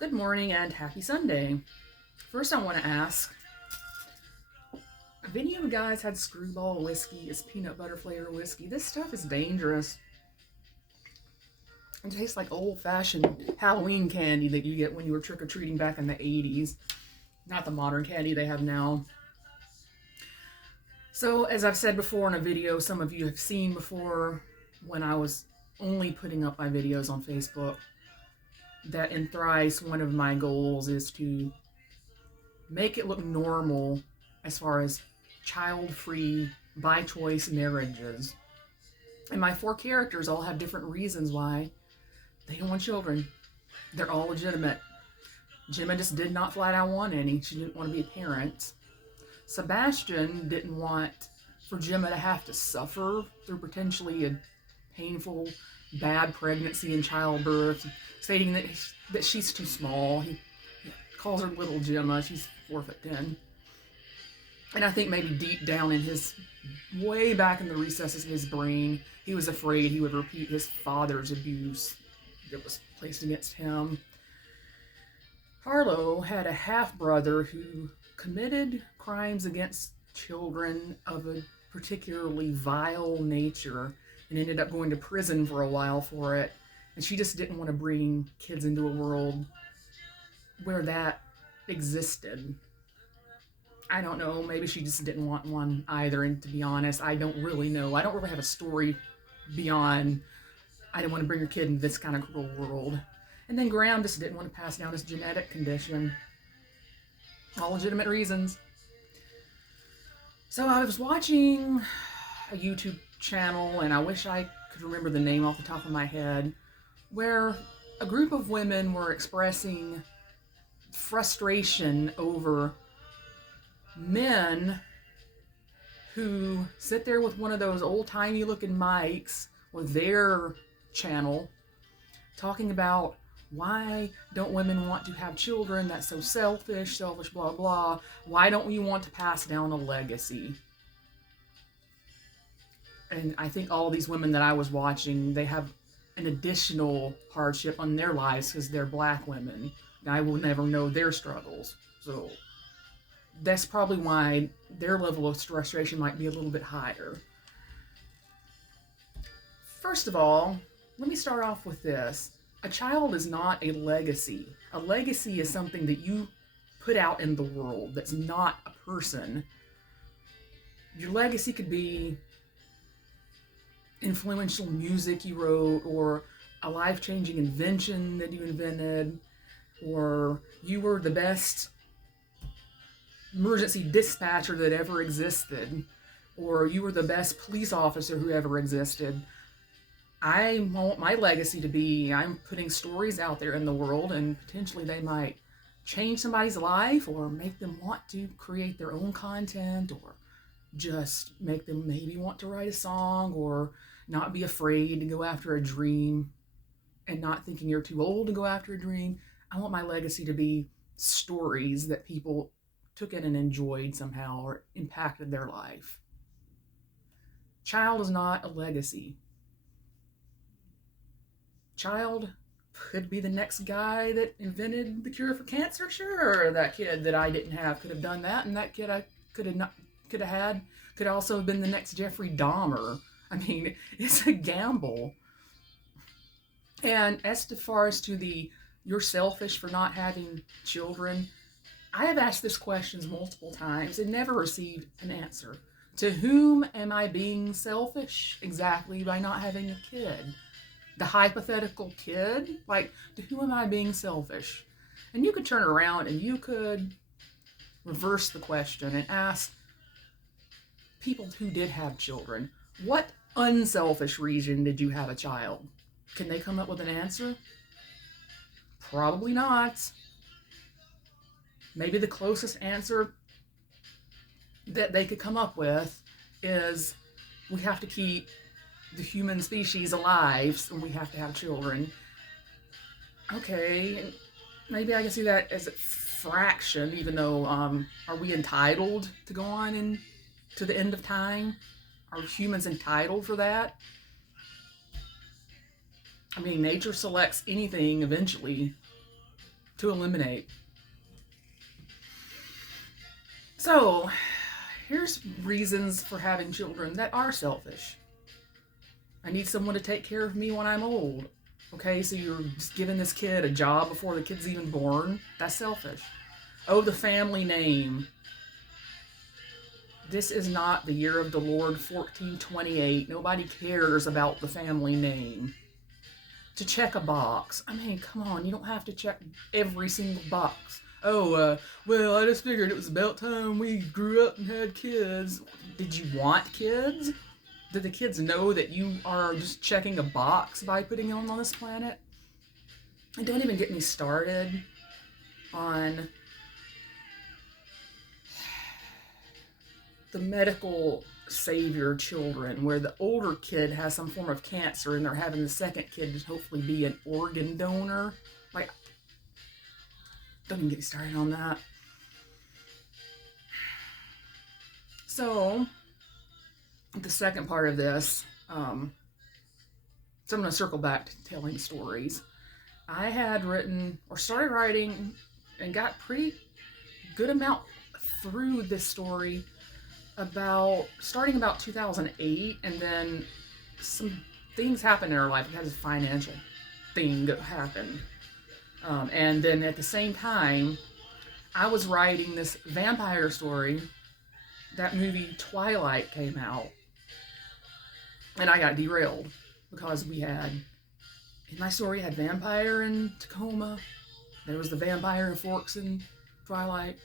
Good morning and happy Sunday. First, I want to ask, have any of you guys had Screwball whiskey? It's peanut butter flavored whiskey. This stuff is dangerous. It tastes like old fashioned Halloween candy that you get when you were trick or treating back in the 80s, not the modern candy they have now. So, as I've said before in a video, some of you have seen before when I was only putting up my videos on Facebook, that in Thrice, one of my goals is to make it look normal as far as child-free, by-choice marriages. And my four characters all have different reasons why they don't want children. They're all legitimate. Gemma just did not flat out want any. She didn't want to be a parent. Sebastian didn't want for Gemma to have to suffer through potentially a painful, bad pregnancy and childbirth, stating that she's too small. He calls her little Gemma. She's 4'10". And I think maybe deep down in his, way back in the recesses of his brain, he was afraid he would repeat his father's abuse that was placed against him. Harlow had a half-brother who committed crimes against children of a particularly vile nature and ended up going to prison for a while for it. And she just didn't want to bring kids into a world where that existed. I don't know, maybe she just didn't want one either, and to be honest, I don't really know. I don't really have a story beyond, I didn't want to bring your kid into this kind of cruel world. And then Graham just didn't want to pass down his genetic condition. All legitimate reasons. So I was watching a YouTube channel, and I wish I could remember the name off the top of my head, where a group of women were expressing frustration over men who sit there with one of those old-timey looking mics with their channel talking about why don't women want to have children, that's so selfish, blah blah, why don't we want to pass down a legacy. And I think all these women that I was watching, they have an additional hardship on their lives because they're black women. I will never know their struggles, so that's probably why their level of frustration might be a little bit higher. First of all, let me start off with this. A child is not a legacy. A legacy is something that you put out in the world that's not a person. Your legacy could be influential music you wrote, or a life-changing invention that you invented, or you were the best emergency dispatcher that ever existed, or you were the best police officer who ever existed. I want my legacy to be, I'm putting stories out there in the world, and potentially they might change somebody's life or make them want to create their own content, or just make them maybe want to write a song, or not be afraid to go after a dream and not thinking you're too old to go after a dream. I want my legacy to be stories that people took in and enjoyed somehow or impacted their life. Child is not a legacy. Child could be the next guy that invented the cure for cancer. Sure, that kid that I didn't have could have done that, and that kid I could have also have been the next Jeffrey Dahmer. I mean, it's a gamble. And as far as to the you're selfish for not having children, I have asked this question multiple times and never received an answer. To whom am I being selfish exactly by not having a kid? The hypothetical kid? Like, to who am I being selfish? And you could turn around and you could reverse the question and ask people who did have children, what unselfish reason did you have a child? Can they come up with an answer? Probably not. Maybe the closest answer that they could come up with is we have to keep the human species alive, and we have to have children. Okay, maybe I can see that as a fraction, even though, are we entitled to go on to the end of time? Are humans entitled for that? I mean, nature selects anything eventually to eliminate. So, here's reasons for having children that are selfish. I need someone to take care of me when I'm old. Okay, so you're just giving this kid a job before the kid's even born? That's selfish. Oh, the family name. This is not the year of the Lord 1428. Nobody cares about the family name. To check a box. I mean, come on, you don't have to check every single box. Oh, well, I just figured it was about time we grew up and had kids. Did you want kids? Did the kids know that you are just checking a box by putting them on this planet? And don't even get me started on the medical savior children, where the older kid has some form of cancer and they're having the second kid to hopefully be an organ donor. Like, don't even get me started on that. So, the second part of this, so I'm going to circle back to telling stories. I had written, or started writing, and got pretty good amount through this story starting about 2008, and then some things happened in our life. We had this financial thing that happened. And then at the same time, I was writing this vampire story. That movie Twilight came out. And I got derailed because in my story, I had vampire in Tacoma. There was the vampire in Forks in Twilight.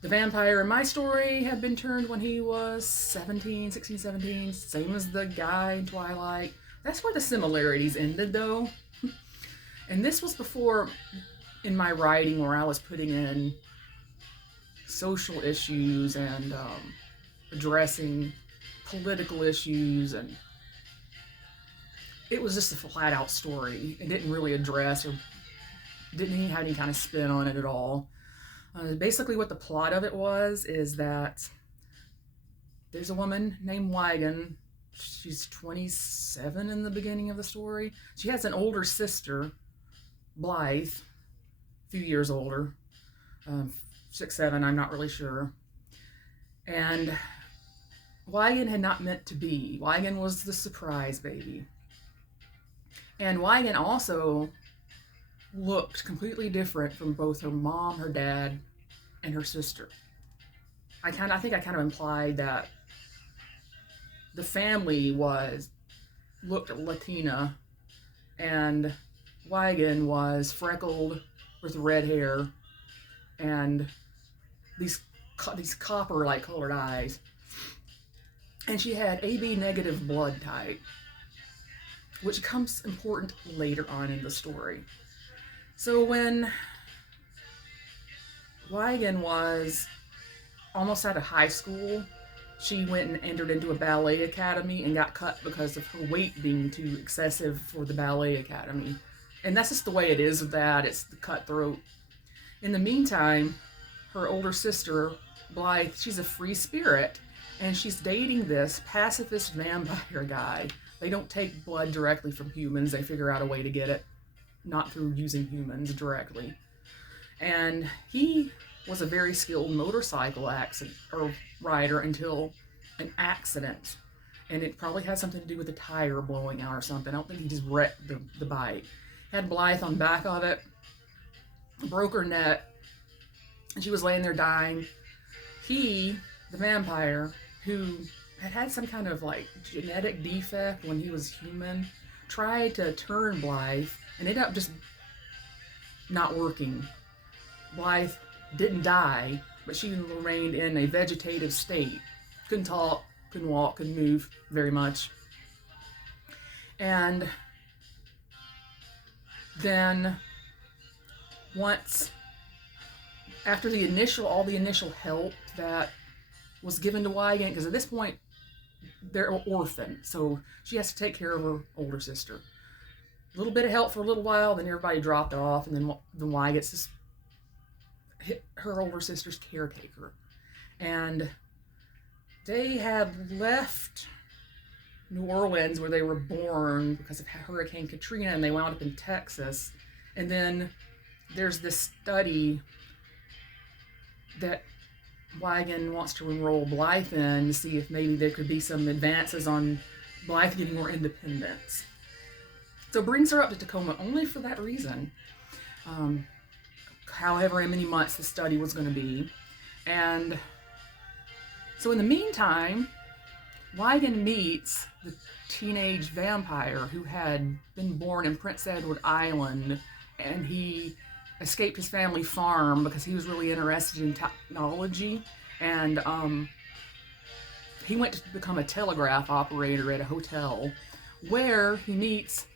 The vampire in my story had been turned when he was 16, 17, same as the guy in Twilight. That's where the similarities ended, though. And this was before, in my writing, where I was putting in social issues and addressing political issues, and it was just a flat-out story. It didn't really address or didn't even have any kind of spin on it at all. Basically, what the plot of it was is that there's a woman named Wigan. She's 27 in the beginning of the story. She has an older sister, Blythe, a few years older, 6, 7, I'm not really sure. And Wigan had not meant to be. Wigan was the surprise baby. And Wigan also looked completely different from both her mom, her dad, and her sister. I think I kind of implied that the family looked Latina, and Wigan was freckled with red hair and these copper-like colored eyes. And she had AB negative blood type, which becomes important later on in the story. So when Wigan was almost out of high school, she went and entered into a ballet academy and got cut because of her weight being too excessive for the ballet academy. And that's just the way it is with that. It's the cutthroat. In the meantime, her older sister, Blythe, she's a free spirit, and she's dating this pacifist vampire guy. They don't take blood directly from humans. They figure out a way to get it, not through using humans directly. And he was a very skilled motorcycle rider until an accident. And it probably had something to do with the tire blowing out or something. I don't think he just wrecked the bike. Had Blythe on back of it, broke her neck, and she was laying there dying. He, the vampire, who had some kind of like genetic defect when he was human, tried to turn Blythe and ended up just not working. Blythe didn't die, but she remained in a vegetative state. Couldn't talk, couldn't walk, couldn't move very much. And then after all the initial help that was given to Wigan, because at this point they're orphaned, so she has to take care of her older sister. A little bit of help for a little while, then everybody dropped off, and then Wigan gets this her older sister's caretaker. And they had left New Orleans, where they were born, because of Hurricane Katrina, and they wound up in Texas. And then there's this study that Wigan wants to enroll Blythe in to see if maybe there could be some advances on Blythe getting more independence. So it brings her up to Tacoma only for that reason. However many months the study was going to be. And so in the meantime, Wigan meets the teenage vampire who had been born in Prince Edward Island, and he escaped his family farm because he was really interested in technology, and he went to become a telegraph operator at a hotel where he meets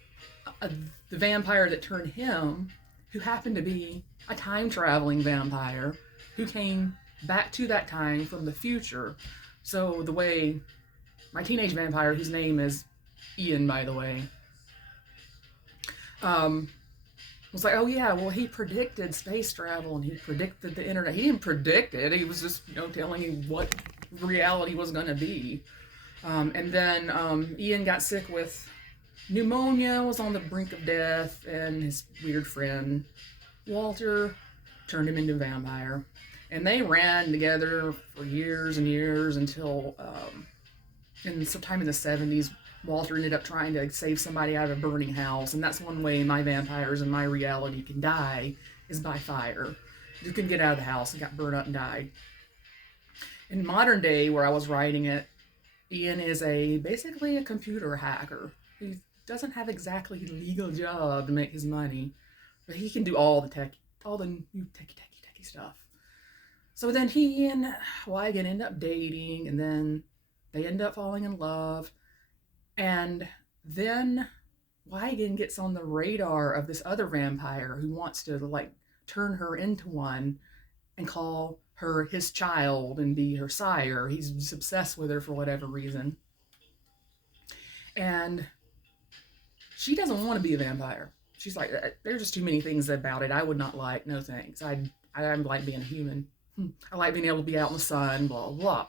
the vampire that turned him, who happened to be a time-traveling vampire who came back to that time from the future. So the way my teenage vampire, whose name is Ian, by the way, was like, oh yeah, well, he predicted space travel and he predicted the internet. He didn't predict it. He was just, telling you what reality was going to be. And then Ian got sick with pneumonia, was on the brink of death, and his weird friend Walter turned him into a vampire. And they ran together for years and years until in sometime in the 70s, Walter ended up trying to save somebody out of a burning house, and that's one way my vampires in my reality can die, is by fire. You couldn't get out of the house and got burned up and died. In modern day, where I was writing it, Ian is basically a computer hacker. He doesn't have exactly a legal job to make his money, but he can do all the new techie stuff. So then he and Wigan end up dating, and then they end up falling in love. And then Wigan gets on the radar of this other vampire who wants to turn her into one and call her his child and be her sire. He's obsessed with her for whatever reason. And she doesn't want to be a vampire. She's like, there's just too many things about it I would not like. No thanks. I like being a human. I like being able to be out in the sun, blah, blah.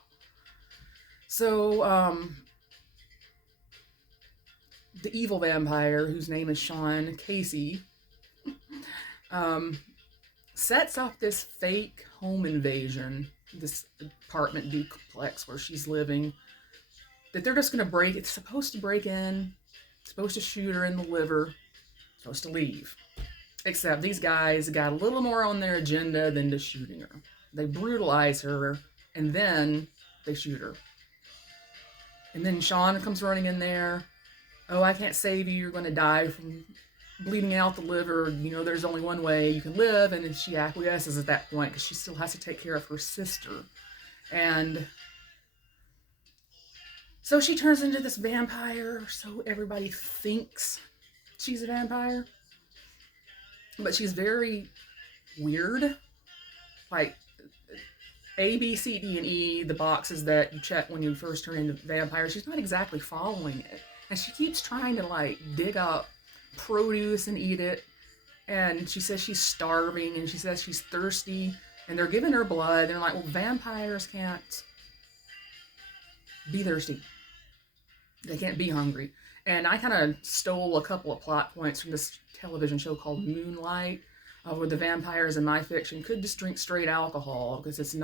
So, the evil vampire, whose name is Sean Casey, sets up this fake home invasion, this apartment duplex where she's living, that they're just going to break. It's supposed to break in, supposed to shoot her in the liver, supposed to leave. Except these guys got a little more on their agenda than just shooting her. They brutalize her, and then they shoot her. And then Sean comes running in there. Oh, I can't save you. You're going to die from bleeding out the liver. There's only one way you can live. And then she acquiesces at that point because she still has to take care of her sister. And so she turns into this vampire. So everybody thinks she's a vampire. But she's very weird. Like A, B, C, D, and E, the boxes that you check when you first turn into vampire, she's not exactly following it. And she keeps trying to dig up produce and eat it. And she says she's starving, and she says she's thirsty. And they're giving her blood. And they're like, well, vampires can't be thirsty. They can't be hungry. And I kind of stole a couple of plot points from this television show called Moonlight, where the vampires in my fiction could just drink straight alcohol because it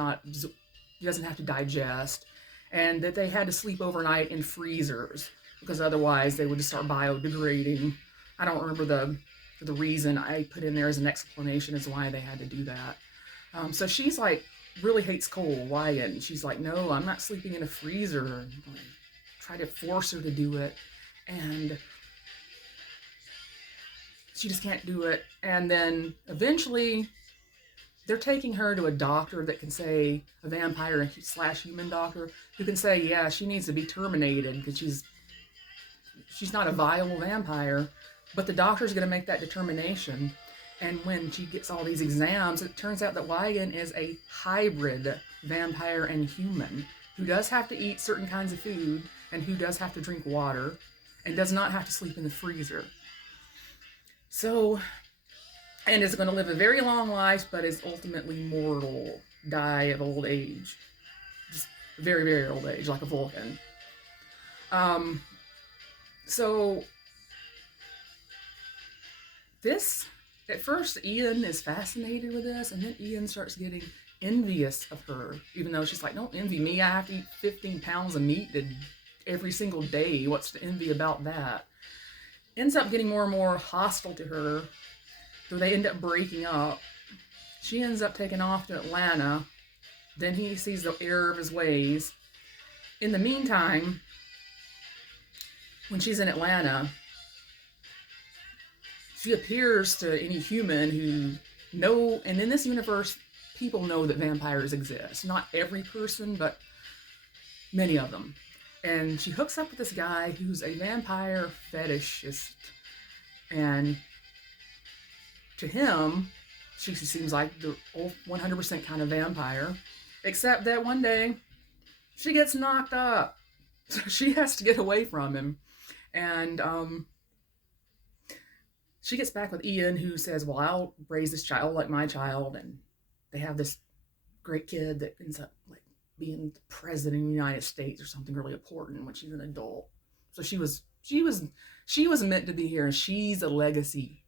doesn't have to digest. And that they had to sleep overnight in freezers, because otherwise they would just start biodegrading. I don't remember the reason I put in there as an explanation as to why they had to do that. So she's really hates cold. Why? And she's like, no, I'm not sleeping in a freezer. And try to force her to do it. And she just can't do it. And then eventually they're taking her to a doctor that can say, a vampire / human doctor, who can say, yeah, she needs to be terminated because she's not a viable vampire. But the doctor's going to make that determination. And when she gets all these exams, it turns out that Wigan is a hybrid vampire and human who does have to eat certain kinds of food and who does have to drink water and does not have to sleep in the freezer. So, and is going to live a very long life, but is ultimately mortal, die of old age. Just very, very old age, like a Vulcan. So, this At first, Ian is fascinated with this, and then Ian starts getting envious of her, even though she's like, don't envy me. I have to eat 15 pounds of meat every single day. What's to envy about that? Ends up getting more and more hostile to her, so they end up breaking up. She ends up taking off to Atlanta. Then he sees the error of his ways. In the meantime, when she's in Atlanta, she appears to any human who know, and in this universe, people know that vampires exist. Not every person, but many of them. And she hooks up with this guy who's a vampire fetishist. And to him, she seems like the 100% kind of vampire. Except that one day, she gets knocked up. So she has to get away from him. And she gets back with Ian, who says, well, I'll raise this child like my child. And they have this great kid that ends up like being the president of the United States or something really important when she's an adult. So she was meant to be here, and she's a legacy.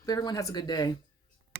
Hope everyone has a good day.